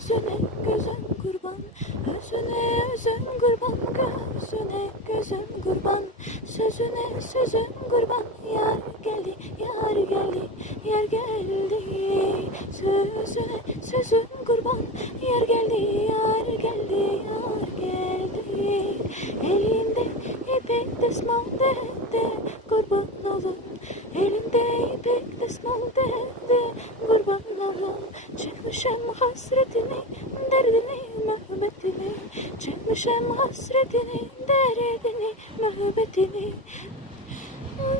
Gözüne gözüm kurban, gözüne özüm kurban, gözüne gözüm kurban, sözüne sözüm kurban. Yar geldi, yar geldi, yar geldi. Sözüne sözüm kurban, yar geldi, yar geldi, yar geldi. Elinde ipek desmal de kurban olun. Elinde ipek desmal de kurban olun. Çekmişem hasretini, derdini, muhabbetini. Çekmişem hasretini, derdini, muhabbetini.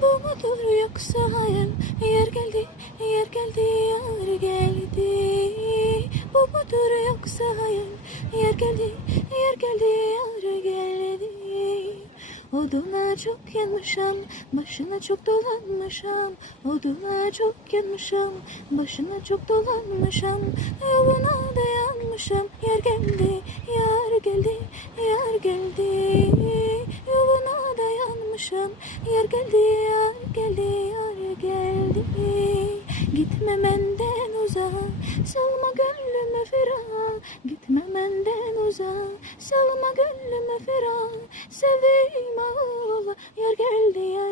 Bu mudur yoksa hayal? Yer geldi, yer geldi, yar geldi. Bu mudur yoksa hayal? Yer geldi, yer geldi, yar geldi. Oduna çok yanmışam, başına çok dolanmışam. Oduna çok yanmışam, başına çok dolanmışam. Yoluna dayanmışam. Yer geldi, yar geldi, yar geldi. Yoluna dayanmışam. Yer geldi, yar geldi, yar geldi. Gitme benden uzağa, salma gönlüme ferah. Gitme benden uzağa, salma gönlüme ferah. Sevdiğim ağla, yer geldi, yar